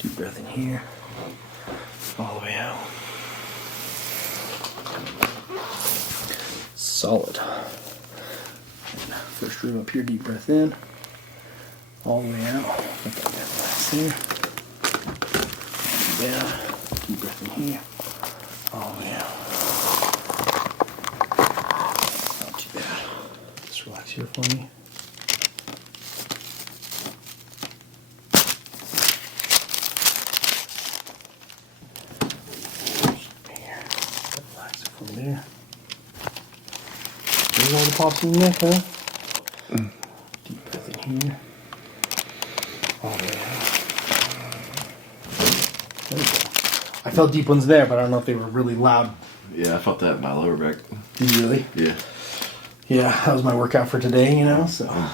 Deep breath in here. All the way out. Solid. And first rib up here, deep breath in. All the way out. Let that guy relax there. Down. Deep breath in here. All the way out. Not too bad. Just relax here for me. Relax it from there. There's all the pops in the neck, huh? Deep breath in here. All the way out. There we go. I felt deep ones there, but I don't know if they were really loud. Yeah, I felt that in my lower back. Did you really? Yeah. Yeah, that was my workout for today, you know, so.